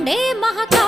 ఉండే మహకా